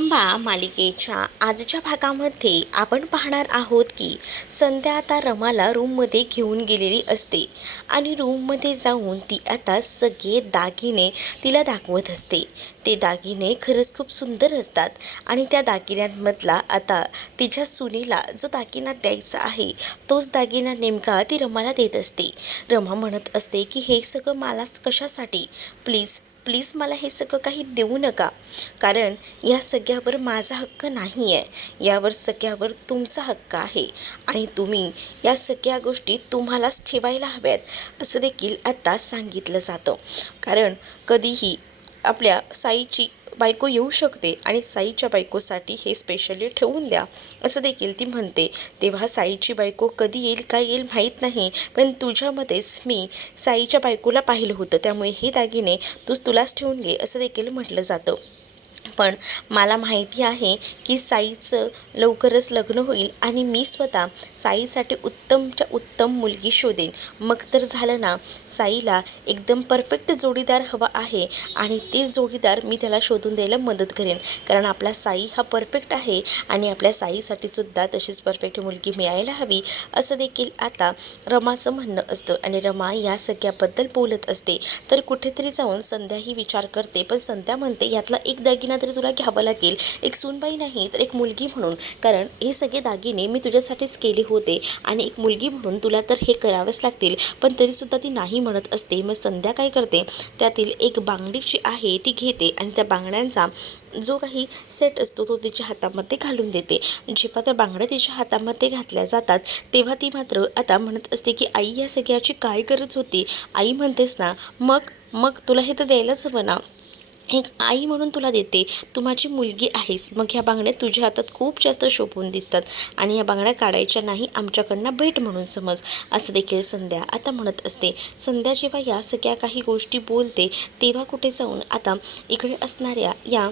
थांबा मालिकेच्या आजच्या भागामध्ये आपण पाहणार आहोत की संध्या आता रमाला रूममध्ये घेऊन गेलेली असते आणि रूममध्ये जाऊन ती आता सगळे दागिने तिला दाखवत असते. ते दागिने खरंच खूप सुंदर असतात आणि त्या दागिन्यांमधला आता तिच्या सुनेला जो दागिना द्यायचा आहे तोच दागिना नेमका ती रमाला देत असते. रमा म्हणत असते की हे सगळं मलाच कशासाठी, प्लीज प्लीज मला हे सगळं काही देऊ नका, कारण या सगळ्यावर माझा हक्क नाही आहे, यावर सगळ्यावर तुमचा हक्क आहे आणि तुम्ही या सगळ्या गोष्टी तुम्हालाच ठेवायला हव्यात असं देखील आता सांगितलं जातं. कारण कधीही आपल्या साईची बायको येऊ शकते आणि साईच्या बायकोसाठी हे स्पेशली ठेवून द्या असं देखील ती म्हणते. तेव्हा साईची बायको कधी येईल काय येईल माहीत नाही, पण तुझ्यामध्येच मी साईच्या बायकोला पाहिलं होतं, त्यामुळे हे दागिने तुलाच ठेवून घे असं देखील म्हटलं जातं. पण मला माहिती आहे की साईचं लवकरच लग्न होईल आणि मी स्वतः साईसाठी उत्तमच्या उत्तम मुलगी शोधेन. मग तर झालं ना, साईला एकदम परफेक्ट जोडीदार हवा आहे आणि ते जोडीदार मी त्याला शोधून द्यायला मदत करेन, कारण आपला साई हा परफेक्ट आहे आणि आपल्या साईसाठी सुद्धा तशीच परफेक्ट मुलगी मिळायला हवी असं देखील आता रमाचं म्हणणं असतं. आणि रमा या सगळ्याबद्दल बोलत असते तर कुठेतरी जाऊन संध्याही विचार करते, पण संध्या म्हणते यातला एक दागिना तरी तुला घ्यावं लागेल, एक सूनबाई नाही तर एक मुलगी म्हणून, कारण हे सगळे दागिने मी तुझ्यासाठीच केले होते आणि एक मुलगी म्हणून तुला तर हे करावेच लागतील. पण तरीसुद्धा ती नाही म्हणत असते. मग संध्या काय करते, त्यातील एक बांगडी जी आहे ती घेते आणि त्या बांगड्यांचा जो काही सेट असतो तो तिच्या हातामध्ये घालून देते. जेव्हा त्या बांगड्या तिच्या हातामध्ये घातल्या जातात तेव्हा ती मात्र आता म्हणत असते की आई या सगळ्याची काय गरज होती. आई म्हणतेस ना, मग मग तुला हे तर द्यायलाच हवं ना, एक आई म्हणून तुला देते, तू माझी मुलगी आहेस, मग ह्या बांगड्या तुझ्या हातात खूप जास्त शोभून दिसतात आणि या बांगड्या काढायच्या नाही, आमच्याकडनं भेट म्हणून समज असं देखील संध्या आता म्हणत असते. संध्या जेव्हा या सगळ्या काही गोष्टी बोलते तेव्हा कुठे जाऊन आता इकडे असणाऱ्या या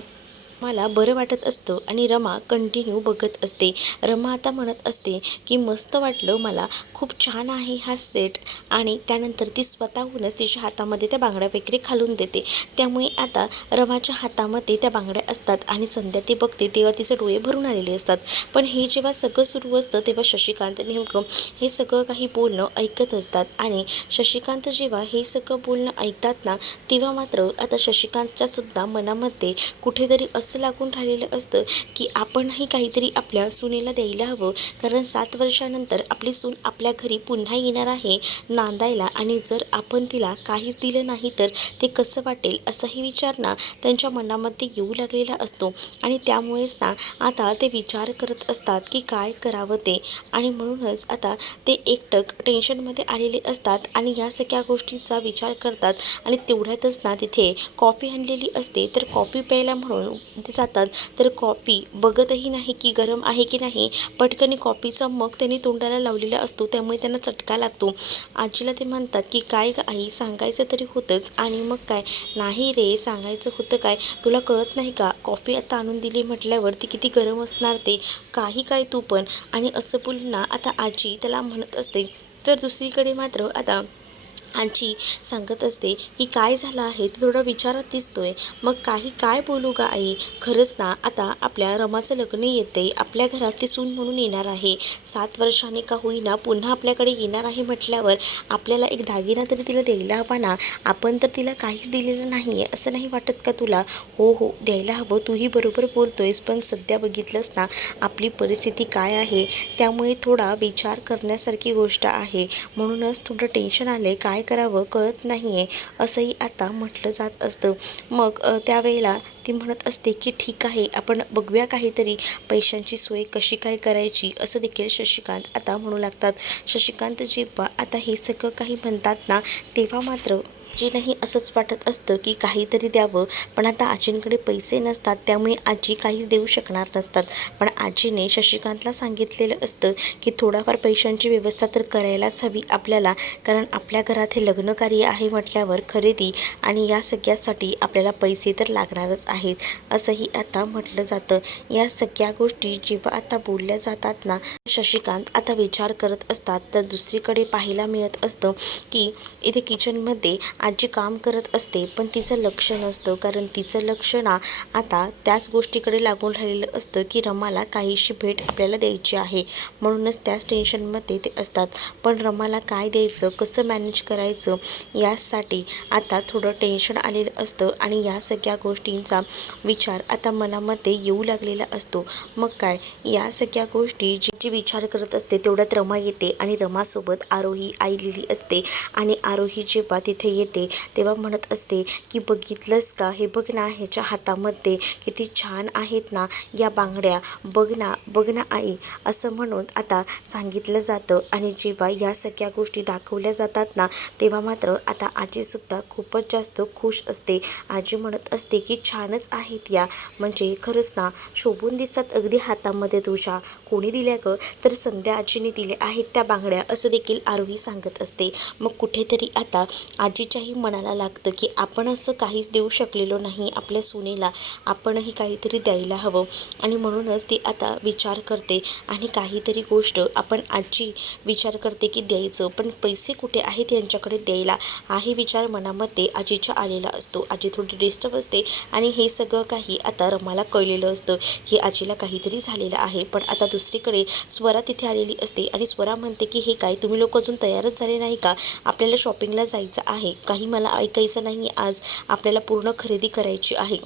मला बरं वाटत असतं आणि रमा कंटिन्यू बघत असते. रमा आता म्हणत असते की मस्त वाटलं मला, खूप छान आहे हा सेट, आणि त्यानंतर ती स्वतःहूनच तिच्या हातामध्ये त्या बांगड्या वगैरे घालून देते. त्यामुळे आता रमाच्या हातामध्ये त्या बांगड्या असतात आणि संध्या ते बघते तेव्हा तिचे डोळे भरून आलेले असतात. पण हे जेव्हा सगळं सुरू असतं तेव्हा शशिकांत नेमकं हे सगळं काही बोलणं ऐकत असतात आणि शशिकांत जेव्हा हे सगळं बोलणं ऐकतात ना, तेव्हा मात्र आता शशिकांतच्या सुद्धा मनामध्ये कुठेतरी असं लागून राहिलेलं असतं की आपणही काहीतरी आपल्या सुनेला द्यायला हवं, कारण 7 वर्षानंतर आपली सून आपल्या घरी पुन्हा येणार आहे नांदायला आणि जर आपण तिला काहीच दिलं नाही तर ते कसं वाटेल असाही विचार ना त्यांच्या मनामध्ये येऊ लागलेला असतो. आणि त्यामुळेच ना आता ते विचार करत असतात की काय करावं ते, आणि म्हणूनच आता ते एकटक टेन्शनमध्ये आलेले असतात आणि या सगळ्या गोष्टींचा विचार करतात. आणि तेवढ्यातच ना तिथे कॉफी आणलेली असते, तर कॉफी प्यायला म्हणून ते जातात तर कॉफी बघतही नाही की गरम आहे की नाही, पटकन कॉफीचा मग त्यांनी तोंडाला लावलेला असतो, त्यामुळे त्यांना चटका लागतो. आजीला ते म्हणतात की काय ग आई, सांगायचं तरी होतंच, आणि मग काय, नाही रे सांगायचं होतं काय, तुला कळत नाही का, कॉफी आता आणून दिली म्हटल्यावर ती किती गरम असणार ते, काही काय तू पण, आणि असं बोलून ना आता आजी त्याला म्हणत असते. तर दुसरीकडे मात्र आता आजी सांगत असते की काय झालं आहे ते थोडा विचारात दिसतोय, मग काय बोलू गा आई, खरंच ना आता आपल्या रमाचं लग्न येते, आपल्या घरात ती सून म्हणून येणार आहे, 7 वर्षांनी का होईना पुन्हा आपल्याकडे येणार आहे म्हटल्यावर आपल्याला एक दागिना तरी तिला द्यायला हवा ना, आपण तर तिला काहीच दिलेलं नाही आहे, असं नाही वाटत का तुला. हो हो द्यायला हवं, तूही बरोबर बोलतोयस, पण सध्या बघितलंस ना आपली परिस्थिती काय आहे, त्यामुळे थोडा विचार करण्यासारखी गोष्ट आहे, म्हणूनच थोडं टेन्शन आलं आहे, काय करावं कळत नाही आहे असंही आता म्हटलं जात असतं. मग त्यावेळेला ती म्हणत असते की ठीक आहे आपण बघूया काहीतरी पैशांची सोय कशी काय करायची असं देखील शशिकांत आता म्हणू लागतात. शशिकांत जेव्हा आता हे सगळं काही म्हणतात ना तेव्हा मात्र आजीलाही असंच वाटत असतं की काहीतरी द्यावं, पण आता आजींकडे पैसे नसतात त्यामुळे आजी काहीच देऊ शकणार नसतात. पण आजीने शशिकांतला सांगितलेलं असतं की थोडाफार पैशांची व्यवस्था तर करायलाच हवी आपल्याला, कारण आपल्या घरात हे लग्नकार्य आहे म्हटल्यावर खरेदी आणि या सगळ्यासाठी आपल्याला पैसे तर लागणारच आहेत असंही आता म्हटलं जातं. या सगळ्या गोष्टी जेव्हा आता बोलल्या जातात ना शशिकांत आता विचार करत असतात तर दुसरीकडे पाहायला मिळत असतं की इथे किचनमध्ये आजी काम करत असते, पण तिचं लक्ष नसतं. कारण तिचं लक्ष ना आता त्याच गोष्टीकडे लागून राहिलेलं असतं की रमाला काहीशी भेट आपल्याला द्यायची आहे, म्हणूनच त्याच टेन्शनमध्ये ते असतात. पण रमाला काय द्यायचं, कसं मॅनेज करायचं यासाठी आता थोडं टेन्शन आलेलं असतं आणि या सगळ्या गोष्टींचा विचार आता मनामध्ये येऊ लागलेला असतो. मग काय, या सगळ्या गोष्टी जी विचार करत असते तेवढ्यात रमा येते आणि रमासोबत आरोही आलेली असते. आणि आरोही जेव्हा तिथे येते तेव्हा म्हणत असते की बघितलंस का, हे बघ ना, ह्याच्या हातामध्ये किती छान आहेत ना या बांगड्या, बघ ना बघ ना आई, असं म्हणून आता सांगितलं जातं. आणि जेव्हा या सगळ्या गोष्टी दाखवल्या जातात ना तेव्हा मात्र आता आजीसुद्धा खूपच जास्त खुश असते. आजी म्हणत असते की छानच आहेत या, म्हणजे खरंच ना शोभून दिसतात अगदी हातामध्ये तुझ्या. कोणी दिल्या ग? तर संध्या आजीने दिले आहेत त्या बांगड्या, असं देखील आरोही सांगत असते. मग कुठेतरी आता आजीच्याही मनाला लागतं की आपण असं काहीच देऊ शकलेलो नाही आपल्या सुनेला, आपणही काहीतरी द्यायला हवं. आणि म्हणूनच ती आता विचार करते आणि काहीतरी गोष्ट आपण आजी विचार करते की द्यायचं, पण पैसे कुठे आहेत यांच्याकडे द्यायला, हाही विचार मनामध्ये आजीच्या आलेला असतो. आजी थोडी डिस्टर्ब असते आणि हे सगळं काही आता रमाला कळलेलं असतं की आजीला काहीतरी झालेलं आहे. पण आता दुसरीकडे स्वरा तिथे आलेली असते आणि स्वरा म्हणते की हे काय, तुम्ही लोक अजून तयारच झाले नाही का, आपल्याला शॉपिंगला जायचं आहे, काही मला ऐकायचं नाही आज, आपल्याला पूर्ण खरेदी करायची आहे.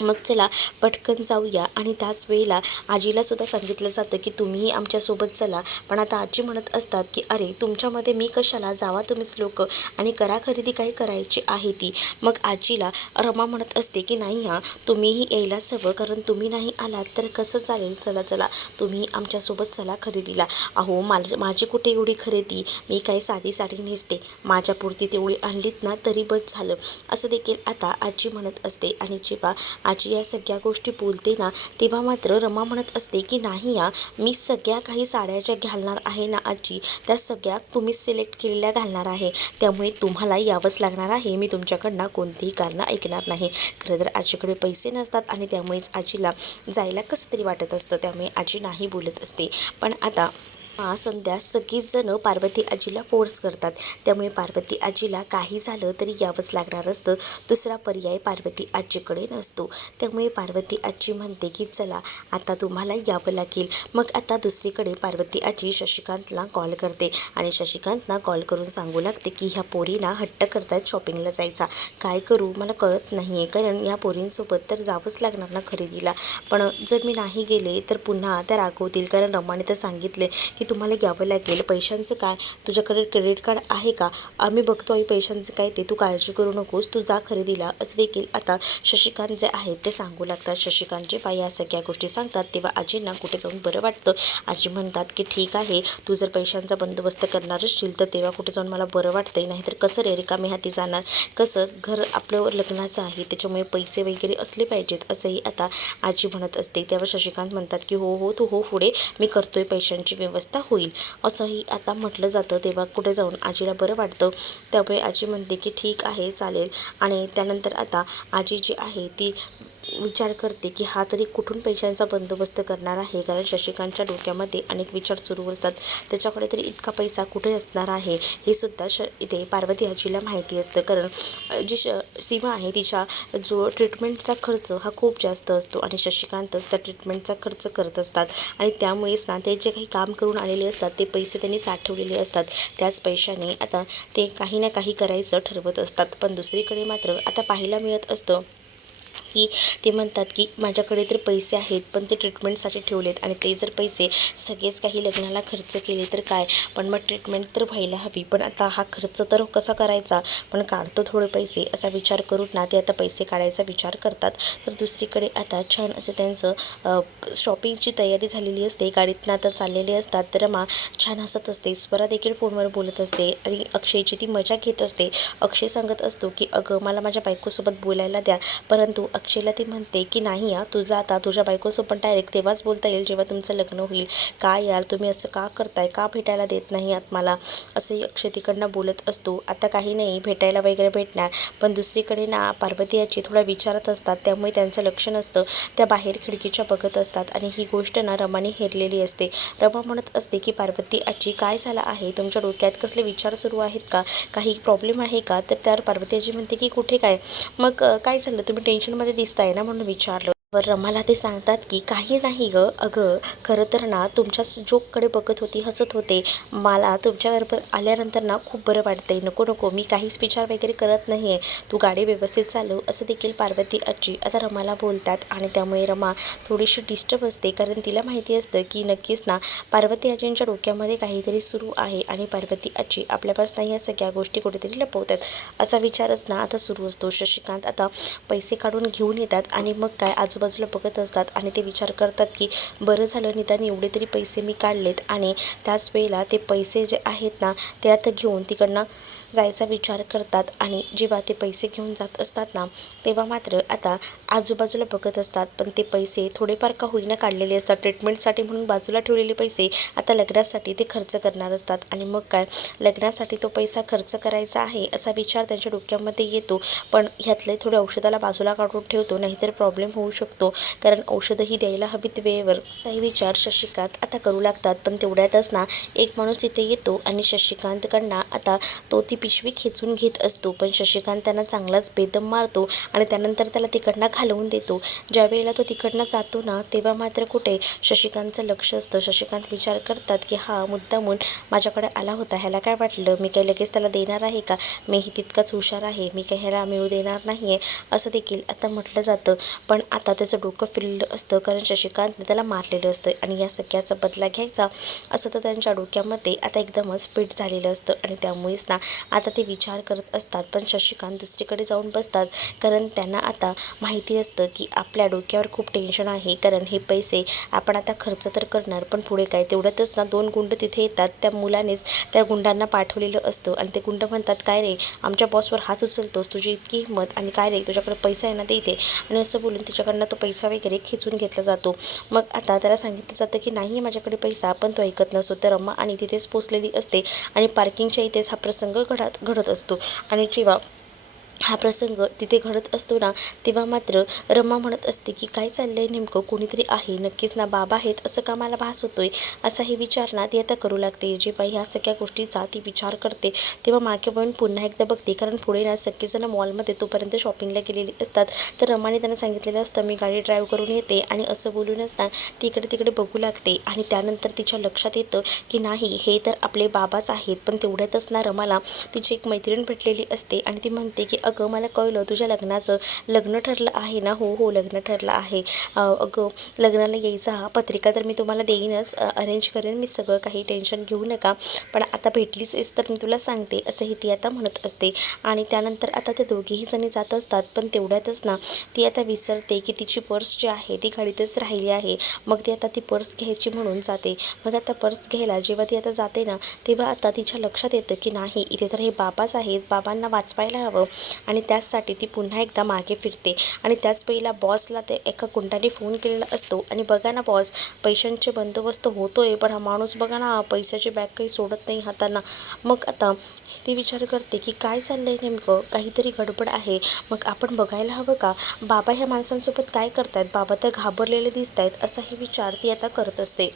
मग चला पटकन जाऊया. आणि त्याच वेळेला आजीलासुद्धा सांगितलं जातं की तुम्हीही आमच्यासोबत चला. पण आता आजी म्हणत असतात की अरे तुमच्यामध्ये मी कशाला, जावा तुम्हीच लोक आणि करा खरेदी काय करायची आहे ती. मग आजीला रमा म्हणत असते की नाही हां, तुम्हीही यायलाच हवं, कारण तुम्ही नाही आलात तर कसं चालेल, चला चला तुम्ही आमच्यासोबत चला खरेदीला. अहो माझी कुठे एवढी खरेदी, मी काही साधी साडी नेसते, माझ्यापुरती तेवढी आणलीत ना तरी बस झालं, असं देखील आता आजी म्हणत असते. आणि जेव्हा आजी या सगळ्या गोष्टी बोलते ना तेव्हा मात्र रमा म्हणत असते की नाही या, मी सगळ्या काही साड्या ज्या घालणार आहे ना आजी, त्या सगळ्या तुम्ही सिलेक्ट केलेल्या घालणार आहे, त्यामुळे तुम्हाला यावंच लागणार आहे, मी तुमच्याकडनं कोणतीही कारणं ऐकणार नाही. खरं तर आजीकडे पैसे नसतात आणि त्यामुळेच आजीला जायला कसं तरी वाटत असतं, त्यामुळे आजी नाही बोलत असते. पण आता संध्या सगळीच जण पार्वती आजीला फोर्स करतात, त्यामुळे पार्वती आजीला काही झालं तरी यावंच लागणार असतं. दुसरा पर्याय पार्वती आजीकडे नसतो. त्यामुळे पार्वती आजी म्हणते की चला आता तुम्हाला यावं लागेल. मग आता दुसरीकडे पार्वती आजी शशिकांतला कॉल करते आणि शशिकांतना कॉल करून सांगू लागते की ह्या पोरींना हट्ट करतायत शॉपिंगला जायचा, काय करू मला कळत नाही आहे, कारण या पोरींसोबत तर जावंच लागणार ना खरेदीला, पण जर मी नाही गेले तर पुन्हा त्या रागवतील, कारण रमाने तर सांगितले की तुम्हाला घ्यावं लागेल. पैशांचं काय, तुझ्याकडे क्रेडिट कार्ड आहे का, आम्ही बघतो आहे पैशांचं काय ते, तू काळजी करू नकोस, तू जा खरेदीला, असं देखील आता शशिकांत जे आहेत ते सांगू लागतात. शशिकांत जेव्हा या सगळ्या गोष्टी सांगतात तेव्हा आजींना कुठे जाऊन बरं वाटतं. आजी म्हणतात की ठीक आहे, तू जर पैशांचा बंदोबस्त करणार असशील तर तेव्हा कुठे जाऊन मला बरं वाटतंय, नाहीतर कसं रे रिकामी हाती जाणार, कसं घर आपलं लग्नाचं आहे त्याच्यामुळे पैसे वगैरे असले पाहिजेत, असंही आता आजी म्हणत असते. तेव्हा शशिकांत म्हणतात की हो हो तू हो पुढे, मी करतोय, पैशांची व्यवस्था होईल, असंही आता म्हटलं जातं. तेव्हा कुठे जाऊन आजीला बरं वाटतं, त्यामुळे आजी म्हणते की ठीक आहे चालेल. आणि त्यानंतर आता आजी जी आहे ती विचार करते की हा तरी कुठून पैशांचा बंदोबस्त करणार आहे, कारण शशिकांतच्या डोक्यामध्ये अनेक विचार सुरू असतात, त्याच्याकडे तरी इतका पैसा कुठे असणार आहे हे सुद्धा इथे पार्वती आजीला माहिती असतं. कारण जी सीमा आहे तिच्या जो ट्रीटमेंटचा खर्च हा खूप जास्त असतो आणि शशिकांतच त्या ट्रीटमेंटचा खर्च करत असतात. आणि त्यामुळेच ना ते जे काही काम करून आलेले असतात ते पैसे त्यांनी साठवलेले असतात, त्याच पैशाने आता ते काही ना काही करायचं ठरवत असतात. पण दुसरीकडे मात्र आता पाहायला मिळत असतं की ते म्हणतात की माझ्याकडे तर पैसे आहेत पण ते ट्रीटमेंटसाठी ठेवलेत, आणि ते जर पैसे सगळेच काही लग्नाला खर्च केले तर काय, पण मग ट्रीटमेंट तर व्हायला हवी, पण आता हा खर्च तर कसा करायचा, पण काढतो थोडे पैसे असा विचार करून ना ते आता पैसे काढायचा विचार करतात. तर दुसरीकडे आता छान असं त्यांचं शॉपिंगची तयारी झालेली असते, गाडीतनं आता चाललेले असतात. तर रमा छान हसत असते, स्वरा देखील फोनवर बोलत असते आणि अक्षयची ती मजा घेत असते. अक्षय सांगत असतो की अगं मला माझ्या बायकोसोबत बोलायला द्या, परंतु अक्षयला ती म्हणते की नाही तुझं आता तुझ्या बायकोसोबत डायरेक्ट तेव्हाच बोलता येईल जेव्हा तुमचं लग्न होईल. काय यार तुम्ही असं का करताय, का भेटायला देत नाही आहात मला, असंही अक्षय तिकडनं बोलत असतो. आता काही नाही भेटायला वगैरे भेटणार, पण दुसरीकडे ना पार्वती आजी थोडा विचारत असतात, त्यामुळे त्यांचं लक्ष नसतं. त्या बाहेर खिडकीच्या बघत असतात आणि ही गोष्ट ना रमाने हेरलेली असते. रमा म्हणत असते की पार्वती आजी काय झालं आहे, तुमच्या डोक्यात कसले विचार सुरू आहेत का, काही प्रॉब्लेम आहे का. तर त्यावर पार्वती आजी म्हणते की कुठे काय, मग काय झालं, तुम्ही टेन्शनमध्ये दिसताय ना म्हणून विचारलं. वर रमाला ते सांगतात की काही नाही ग, अगं खरं तर ना तुमच्याच जोककडे बघत होती, हसत होते. मला तुमच्याबरोबर आल्यानंतर ना खूप बरं वाटतंय. नको नको, मी काहीच विचार वगैरे करत नाही आहे, तू गाडी व्यवस्थित चालव, असं देखील पार्वती आजी आता रमाला बोलतात. आणि त्यामुळे रमा थोडीशी डिस्टर्ब असते, कारण तिला माहिती असतं की नक्कीच ना पार्वती आजींच्या डोक्यामध्ये काहीतरी सुरू आहे आणि पार्वती आजी आपल्यापासून या सगळ्या गोष्टी कुठेतरी लपवतात, असा विचारच ना आता सुरू असतो. शशिकांत आता पैसे काढून घेऊन येतात आणि मग काय आजूबाजूला बघत असतात आणि ते विचार करतात की बरं झालं निदान एवढे तरी पैसे मी काढलेत. आणि त्याच वेळेला ते पैसे जे आहेत ना ते आता घेऊन तिकडनं जायचा विचार करतात. आणि जेव्हा ते पैसे घेऊन जात असतात ना तेव्हा मात्र आता आजूबाजूला बघत असतात, पण ते पैसे थोडेफार का होईना काढलेले असतात. ट्रीटमेंटसाठी म्हणून बाजूला ठेवलेले पैसे आता लग्नासाठी ते खर्च करणार असतात. आणि मग काय लग्नासाठी तो पैसा खर्च करायचा आहे असा विचार त्यांच्या डोक्यामध्ये येतो, पण ह्यातले थोडे औषधाला बाजूला काढून ठेवतो, नाहीतर प्रॉब्लेम होऊ शकतो, कारण औषधंही द्यायला हवीत वेळेवर. काही विचार शशिकांत आता करू लागतात. पण तेवढ्यातच ना एक माणूस तिथे येतो आणि शशिकांतकडनं आता तो ती पिशवी खेचून घेत असतो, पण शशिकांत त्यांना चांगलाच बेदम मारतो आणि त्यानंतर त्याला तिकडनं घालवून देतो. ज्या वेळेला तो तिकडनं जातो ना तेव्हा मात्र कुठे शशिकांतचं लक्ष असतं. शशिकांत विचार करतात की हा मुद्दामून माझ्याकडे आला होता, ह्याला काय वाटलं मी काही लगेच त्याला देणार आहे का, मीही तितकाच हुशार आहे, मी काही ह्याला मिळू देणार नाही आहे, असं देखील आता म्हटलं जातं. पण आता त्याचं डोकं फिरलेलं असतं, कारण शशिकांतने त्याला मारलेलं असतं आणि या सगळ्याचा बदला घ्यायचा असं तर त्यांच्या डोक्यामध्ये आता एकदमच फिट झालेलं असतं. आणि त्यामुळेच ना आता ते विचार करत असतात, पण शशिकांत दुसरीकडे जाऊन बसतात, कारण त्यांना आता माहिती असतं की आपल्या डोक्यावर खूप टेन्शन आहे, कारण हे पैसे आपण आता खर्च तर करणार, पण पुढे काय. तेवढ्यातच ना 2 गुंड तिथे येतात. त्या मुलानेच त्या गुंडांना पाठवलेलं असतं आणि ते गुंड म्हणतात काय रे आमच्या बॉसवर हात उचलतोस, तुझी इतकी हिंमत, आणि काय रे तुझ्याकडे पैसा आहे ना ते इथे, आणि असं बोलून तिच्याकडनं तो पैसा वगैरे खेचून घेतला जातो. मग आता त्याला सांगितलं जातं की नाही माझ्याकडे पैसा, पण तो ऐकत नसतो. तर रमा आणि तिथेच पोचलेली असते आणि पार्किंगच्या इथेच हा प्रसंग घडत असतो. आणि जेव्हा हा प्रसंग तिथे घडत असतो ना तेव्हा मात्र रमा म्हणत असते की काय चाललंय नेमकं, कोणीतरी आहे, नक्कीच ना बाबा आहेत असं का मला भास होतोय, असाही विचार ना ती आता करू लागते. जेव्हा ह्या सगळ्या गोष्टीचा ती विचार करते तेव्हा मागे वळून पुन्हा एकदा बघते, कारण पुढे ना सगळेजण मॉलमध्ये तोपर्यंत शॉपिंगला गेलेली असतात. तर रमाने त्यांना सांगितलेलं असतं मी गाडी ड्राईव्ह करून येते, आणि असं बोलूनच ना ती इकडे तिकडे बघू लागते. आणि त्यानंतर तिच्या लक्षात येतं की नाही हे तर आपले बाबाच आहेत. पण तेवढ्यातच ना रमाला तिची एक मैत्रीण भेटलेली असते आणि ती म्हणते की अगं मला कळलं तुझ्या लग्न ठरलं आहे ना. हो हो लग्न ठरलं आहे. अगं लग्नाला यायचा, पत्रिका तर मी तुम्हाला देईनच, अरेंज करेन मी सगळं, काही टेन्शन घेऊ नका, पण आता भेटलीच आहेस तर मी तुला सांगते, असंही ती आता म्हणत असते. आणि त्यानंतर आता ते दोघेही जणी जात असतात, पण तेवढ्यातच ना ती आता विसरते की तिची पर्स जी आहे ती गाडीतच राहिली आहे. मग ती आता ती पर्स घ्यायची म्हणून जाते. मग आता पर्स घ्यायला जेव्हा ती आता जाते ना तेव्हा आता तिच्या लक्षात येतं की नाही इथे तर हे बाबाच आहेत, बाबांना वाचवायला हवं. आणि त्याचसाठी ती पुन्हा एकदा मागे फिरते. आणि त्याच वेळेला बॉसला ते एका गुंडाने फोन केलेला असतो. आणि बघा ना बॉस, पैशांचे बंदोबस्त होतोय, पण हा माणूस बघा ना पैशाची बॅग काही सोडत नाही हाताना. मग आता ती विचार करते की काय चाललंय नेमकं, काहीतरी गडबड आहे. मग आपण बघायला हवं का, बाबा ह्या माणसांसोबत काय करतायत, बाबा तर घाबरलेले दिसत आहेत, असाही विचार ती आता करत असते.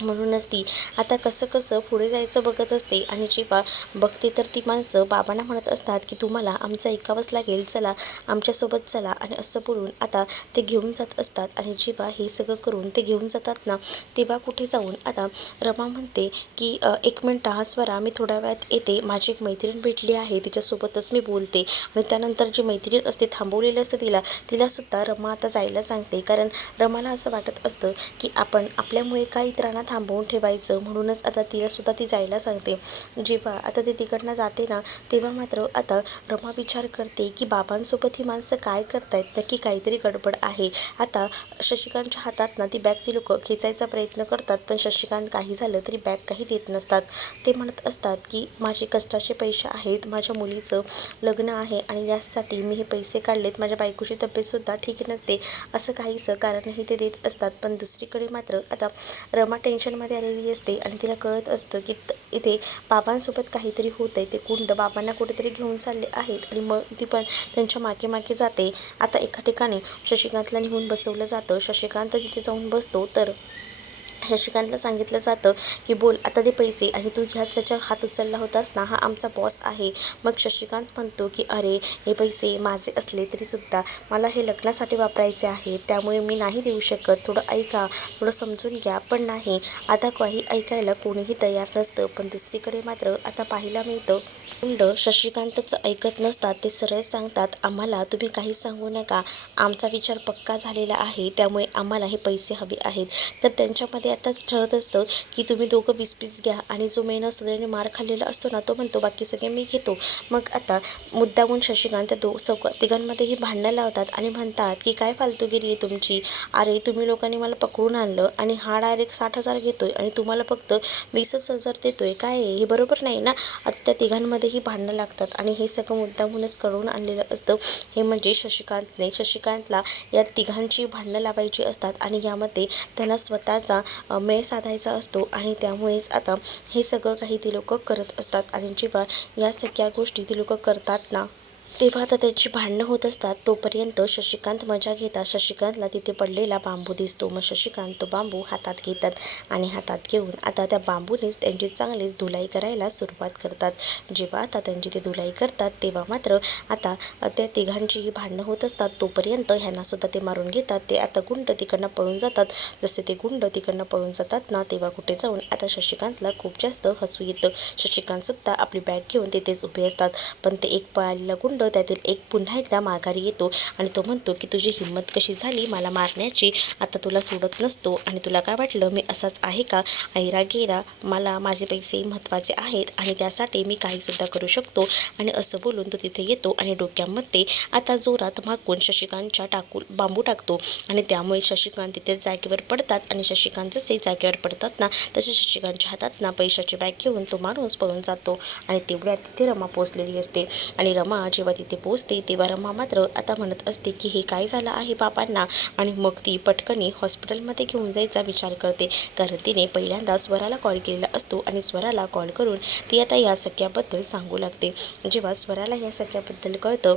म्हणूनच ती आता कसं कसं पुढे जायचं बघत असते. आणि जेव्हा बघते तर ती माणसं बाबांना म्हणत असतात की तुम्हाला आमचं ऐकावंच लागेल, चला आमच्यासोबत चला, आणि असं बोलून आता ते घेऊन जात असतात. आणि जेव्हा हे सगळं करून ते घेऊन जातात ना तेव्हा कुठे जाऊन आता रमा म्हणते की 1 मिनटं हा स्वरा, मी थोड्या वेळात येते, माझी एक मैत्रीण भेटली आहे, तिच्यासोबतच मी बोलते. आणि त्यानंतर जी मैत्रीण असते थांबवलेलं असतं तिलासुद्धा रमा आता जायला सांगते, कारण रमाला असं वाटत असतं की आपण आपल्यामुळे काही इतरांना थांबवून ठेवायचं, म्हणूनच आता तिलासुद्धा ती जायला सांगते. जेव्हा आता ती तिकडनं जाते ना, तेव्हा मात्र आता रमा विचार करते की बाबांसोबत ही माणसं काय करतायत, नक्की काहीतरी गडबड आहे. आता शशिकांतच्या हातात ना ती बॅग ती लोक खेचायचा प्रयत्न करतात, पण शशिकांत काही झालं तरी बॅग काही देत नसतात. ते म्हणत असतात की माझे कष्टाचे पैसे आहेत, माझ्या मुलीचं लग्न आहे आणि यासाठी मी हे पैसे काढलेत, माझ्या बायकोची तब्येतसुद्धा ठीक नसते, असं काहीसं कारणही ते देत असतात. पण दुसरीकडे मात्र आता रमा टेन्शनमध्ये आलेली असते आणि तिला कळत असतं की इथे बाबांसोबत काहीतरी होतं आहे. ते गुंड बाबांना कुठेतरी घेऊन चालले आहेत आणि मग ती पण त्यांच्या मागे मागे जाते. आता एका ठिकाणी शशिकांतला नेऊन बसवलं जातं. शशिकांत तिथे जाऊन बसतो तर शशिकांतला सांगितलं जातं की बोल आता ते पैसे, आणि तू ह्याच त्याच्या हात उचलला होतास ना, हा आमचा बॉस आहे. मग शशिकांत म्हणतो की अरे हे पैसे माझे असले तरीसुद्धा मला हे लग्नासाठी वापरायचे आहेत, त्यामुळे मी नाही देऊ शकत, थोडं ऐका, थोडं समजून घ्या. पण नाही, आता काही ऐकायला कोणीही तयार नसतं. पण दुसरीकडे मात्र आता पाहायला मिळतं गुंड शशिकांतचं ऐकत नसतात. ते सरळ सांगतात आम्हाला तुम्ही काही सांगू नका, आमचा विचार पक्का झालेला आहे, त्यामुळे आम्हाला हे पैसे हवे आहेत. तर त्यांच्यामध्ये आता ठरत असतं की तुम्ही दोघं 20-20 घ्या, आणि जो मेन असतो त्याने मार खाल्लेला असतो ना, तो म्हणतो बाकी सगळे मी घेतो. मग आता मुद्दामून शशिकांत त्या तिघांमध्येही भांडणं लावतात आणि म्हणतात की काय फालतूगिरी आहे तुमची, अरे तुम्ही लोकांनी मला पकडून आणलं आणि हा डायरेक्ट 60,000 घेतोय आणि तुम्हाला फक्त 20,000 देतोय, काय आहे हे, बरोबर नाही ना. आता त्या तिघांमध्येही भांडणं लागतात आणि हे सगळं मुद्दामूनच कळवून आणलेलं असतं. हे म्हणजे शशिकांतने शशिकांतला या तिघांची भांडणं लावायची असतात आणि यामध्ये त्यांना स्वतःचा मेळ साधायचा असतो, आणि त्यामुळेच आता हे सगळं काही ती लोकं करत असतात. आणि जेव्हा या सगळ्या गोष्टी ती लोकं करतात ना, तेव्हा आता त्यांची भांडणं होत असतात. तोपर्यंत शशिकांत मजा घेतात. शशिकांतला तिथे पडलेला बांबू दिसतो. मग शशिकांत तो बांबू हातात घेतात आणि हातात घेऊन आता त्या बांबूनेच त्यांची चांगलीच धुलाई करायला सुरुवात करतात. जेव्हा आता त्यांची ते धुलाई करतात तेव्हा मात्र आता त्या तिघांचीही भांडणं होत असतात. तोपर्यंत ह्यांनासुद्धा ते मारून घेतात. ते आता गुंड तिकडनं पळून जातात. जसे ते गुंड तिकडनं पळून जातात ना, तेव्हा कुठे जाऊन आता शशिकांतला खूप जास्त हसू येतं. शशिकांतसुद्धा आपली बॅग घेऊन तिथेच उभे असतात. पण ते एक पळालेला गुंड त्यातील एक पुन्हा एकदा माघारी येतो आणि तो म्हणतो की तुझी हिंमत कशी झाली मला मारण्याची, आता तुला सोडत नसतो, आणि तुला काय वाटलं मी असाच आहे का, ऐरा गेरा, मला माझे पैसे महत्त्वाचे आहेत आणि त्यासाठी मी काहीसुद्धा करू शकतो. आणि असं बोलून तो तिथे येतो आणि डोक्यामध्ये आता जोरात मागून शशिकांतच्या बांबू टाकतो आणि त्यामुळे शशिकांत तिथे जागेवर पडतात. आणि शशिकांत जसे जागेवर पडतात ना, तसे शशिकांतच्या हातात ना पैशाची बॅग घेऊन तो माणूस पळून जातो. आणि तेवढ्यात तिथे रमा पोचलेली असते. आणि रमा जेव्हा तिथे पोचते तेव्हा रमा मात्र आता म्हणत असते की हे काय झालं आहे बाबांना, आणि मग ती पटकनी हॉस्पिटलमध्ये घेऊन जायचा विचार करते, कारण तिने पहिल्यांदा स्वराला कॉल केलेला असतो आणि स्वराला कॉल करून ती आता या सगळ्याबद्दल सांगू लागते. जेव्हा स्वराला या सगळ्याबद्दल कळतं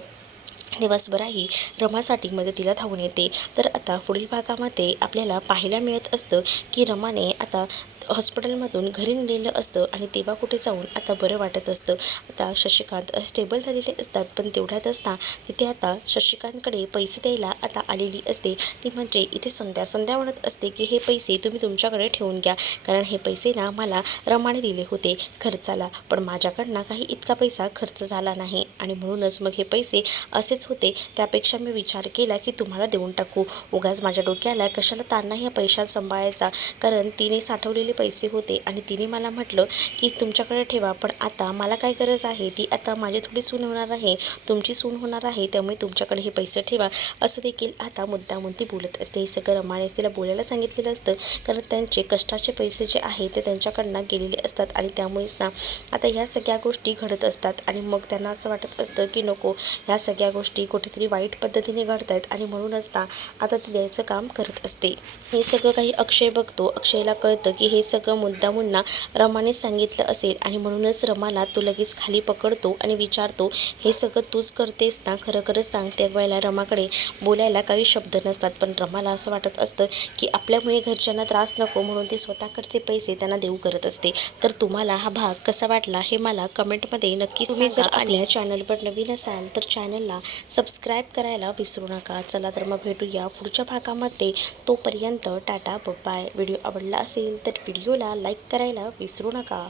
तेव्हा स्वराही रमासाठी मदतीला धावून येते. तर आता पुढील भागामध्ये आपल्याला पाहायला मिळत असतं की रमाने आता हॉस्पिटलमधून घरी नेलेलं असतं आणि तेव्हा कुठे जाऊन आता बरं वाटत असतं. आता शशिकांत स्टेबल झालेले असतात. पण तेवढ्यातच ना तिथे आता शशिकांतकडे पैसे द्यायला आता आलेली असते. ती म्हणजे इथे संध्या म्हणत असते की हे पैसे तुम्ही तुमच्याकडे ठेवून घ्या, कारण हे पैसे ना मला रमाने दिले होते खर्चाला, पण माझ्याकडनं काही इतका पैसा खर्च झाला नाही आणि म्हणूनच मग हे पैसे असेच होते. त्यापेक्षा मी विचार केला की तुम्हाला देऊन टाकू, उगाच माझ्या डोक्याला कशाला ताण नाही या पैशात सांभाळायचा, कारण तिने साठवलेले पैसे होते आणि तिने मला म्हटलं की तुमच्याकडे ठेवा, पण आता मला काय गरज आहे, ती आता माझी थोडी सून होणार आहे, तुमची सून होणार आहे, त्यामुळे तुमच्याकडे हे पैसे ठेवा, असं देखील आता मुद्दामून ती बोलत असते. हे सगळं रमानेच तिला बोलायला सांगितलेलं असतं, कारण त्यांचे कष्टाचे पैसे जे आहेत ते त्यांच्याकडनं गेलेले असतात आणि त्यामुळेच ना आता ह्या सगळ्या गोष्टी घडत असतात. आणि मग त्यांना असं वाटत असतं की नको, ह्या सगळ्या गोष्टी कुठेतरी वाईट पद्धतीने घडत आहेत आणि म्हणूनच ना आता ती द्यायचं काम करत असते. हे सगळं काही अक्षय बघतो. अक्षयला कळतं की हे सगळं मुद्दामून ना रमानेच सांगितलं असेल आणि म्हणूनच रमाला तो लगेच खाली पकडतो आणि विचारतो हे सगळं तूच करतेस ना, खरं खरंच सांग. त्यावेळेला रमाकडे बोलायला काही शब्द नसतात, पण रमाला असं वाटत असतं की आपल्यामुळे घरच्यांना त्रास नको म्हणून ती स्वतःकडचे पैसे त्यांना देऊ करत असते. तर तुम्हाला हा भाग कसा वाटला हे मला कमेंटमध्ये नक्की सांगा. जर आपल्या चॅनलवर नवीन असाल तर चॅनलला सबस्क्राईब करायला विसरू नका. चला तर मग भेटूया पुढच्या भागामध्ये. तोपर्यंत टाटा बाय. व्हिडिओ आवडला असेल तर व्हिडिओला लाईक करायला विसरू नका.